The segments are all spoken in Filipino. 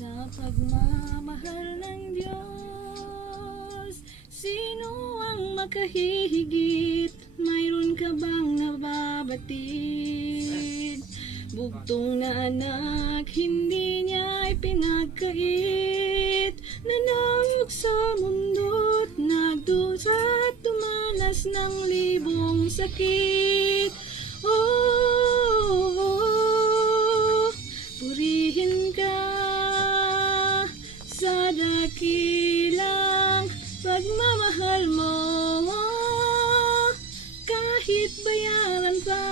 Sa pagmamahal ng Diyos, sino ang makahihigit? Mayroon ka bang nababatid? Bugtong na anak, hindi niya ipinagkait. Nanawag sa mundo't nagdusa't tumanas ng libong sakit. Oh, purihin ka sa dakilang pagmamahal mo. Kahit bayaran pa,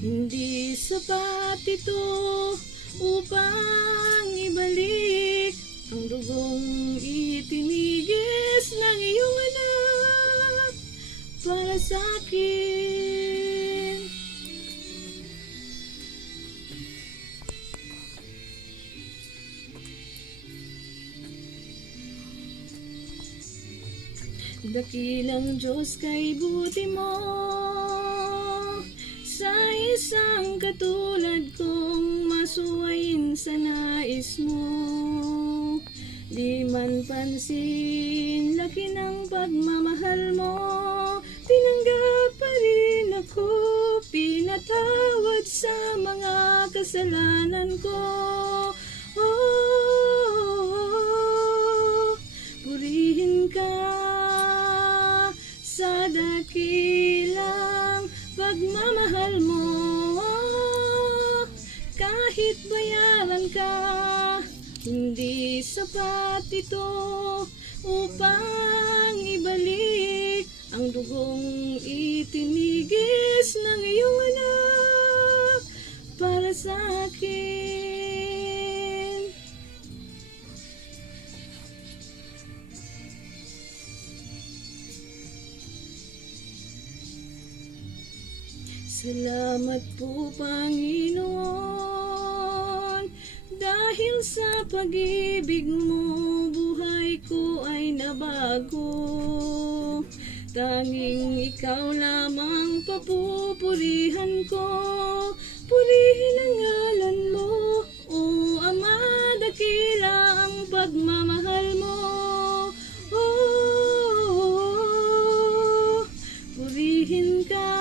hindi sapat ito upang ibalik ang dugong itinigis ng iyong anak para sa akin. Dakilang Diyos, kay buti mo sa isang katulad kong masuwayin sa nais mo. Di man pansin, laki ng pagmamahal mo, tinanggap pa rin ako, pinatawad sa mga kasalanan ko. Oh, purihin ka sa dakilang pagmamahal mo. Kahit bayaran ka, hindi sapat ito upang ibalik ang dugong itinigis ng iyong anak para sa akin. Salamat po, Panginoon, dahil sa pag-ibig mo, buhay ko ay nabago. Tanging ikaw lamang papupurihan ko, purihin ang ngalan mo, O Ama, dakila ang pagmamahal mo. Oh, purihin ka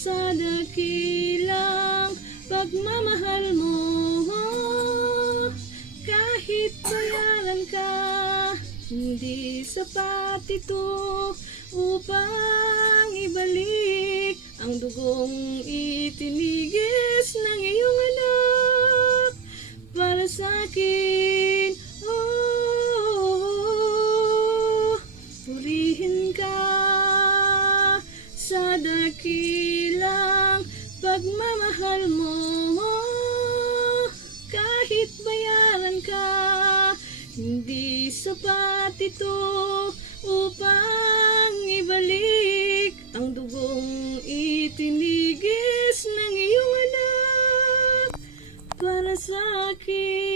sa dakilang pagmamahal mo. Kahit bayaran ka, hindi sapat ito upang ibalik ang dugong itinigis ng iyong anak para sa akin. Oh, purihin ka sa dakilang pagmamahal mo. Kahit bayaran ka, hindi sapat ito upang ibalik ang dugong itinigis ng iyong anak para sa akin.